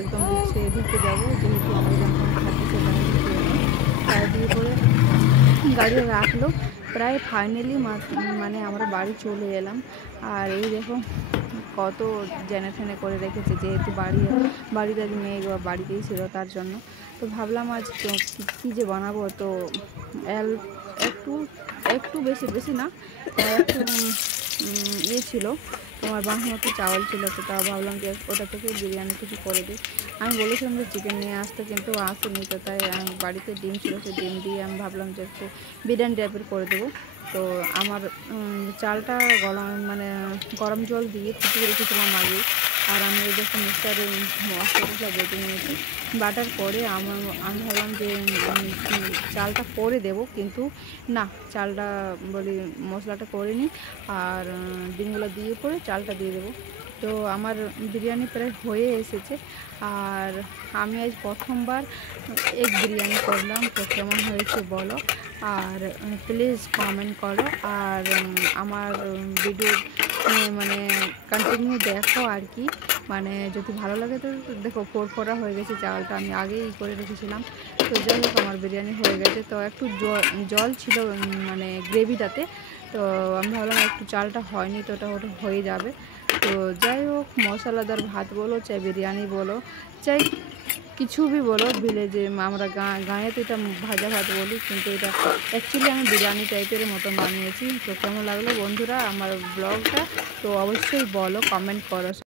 একদম ঢুকে যাব, যেহেতু আমরা যখন থাকি সেখানে দিয়ে করে গাড়ি রাখলো। প্রায় ফাইনালি মানে আমরা বাড়ি চলে এলাম। আর এই দেখো কত জেনে ঠেনে করে রেখেছে, যেহেতু বাড়িতে আজ মেয়ে বাড়িতেই ছিল তার জন্য। তো ভাবলাম আজ কী যে বানাবো। তো একটু একটু বেশি না, একটু ইয়ে ছিল তোমার বাসমতি চাওয়াল ছিল। তো তাও ভাবলাম যে ওটা থেকে বিরিয়ানি কিছু করে দিই। আমি বলেছিলাম যে চিকেন নিয়ে আসতে, কিন্তু আসেনি। তো তাই বাড়িতে ডিম ছিল, সেই ডিম দিয়ে আমি ভাবলাম যে একটু বিরিয়ানি টাইপের করে দেবো। তো আমার চালটা গরম জল দিয়ে ফুটিয়ে রেখেছিলাম আগে। আর আমি এই দেখো মিক্সারে মশলা বেটে নিয়েছি। বাটার পরে আমি ভাবলাম যে চালটা করে দেব, কিন্তু না, চালটা মশলাটা করে নিই আর ডিমগুলো দিয়ে পরে চালটা দিয়ে দেবো। তো আমার বিরিয়ানি প্রায় হয়ে এসেছে। আর আমি আজ প্রথমবার এগ বিরিয়ানি করলাম। তো কেমন হয়েছে বলো, আর প্লিজ কমেন্ট করো। আর আমার ভিডিও কন্টিনিউ দেখো আর কি। যদি ভালো লাগে তো দেখো ফোড়া হয়ে গেছে চালটা, আমি আগেই করে রেখেছিলাম। তো যাই হোক আমার বিরিয়ানি হয়ে গেছে। তো একটু জল ছিল গ্রেভিটাতে। তো আমি ভাবলাম একটু চালটা হয়নি, তো ওটা হয়ে যাবে। তো যাই হোক, মশলাদার ভাত বলো, চাই বিরিয়ানি বলো, চাই কিছু भी বলো, ভিলেজে আমরা গাঁয়ে তো এটা ভাজা ভাত বলি, কিন্তু এটা অ্যাকচুয়ালি আমি বিরিয়ানি টাইপের মতো বানিয়েছি। তো কেমন লাগলো বন্ধুরা আমার ব্লগটা, তো অবশ্যই বলো, কমেন্ট করো।